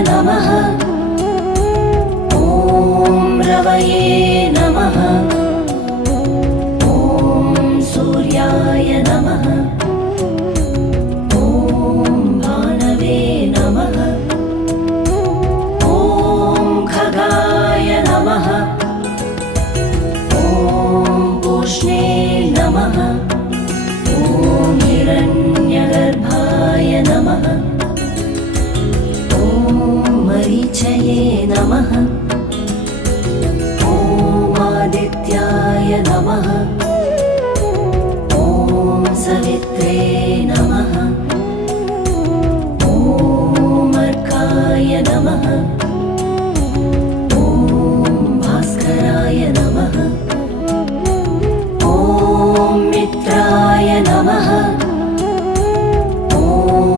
नमः। ॐ रवये नमः। ॐ सूर्याय नमः। ॐ भानवे नमः। ॐ खगाय नमः। ॐ पूष्णे नमः। ॐ हिरण्यगर्भाय नमः। ॐ मरीचये नमः। ॐ आदित्याय नमः। ॐ सवित्रे नमः।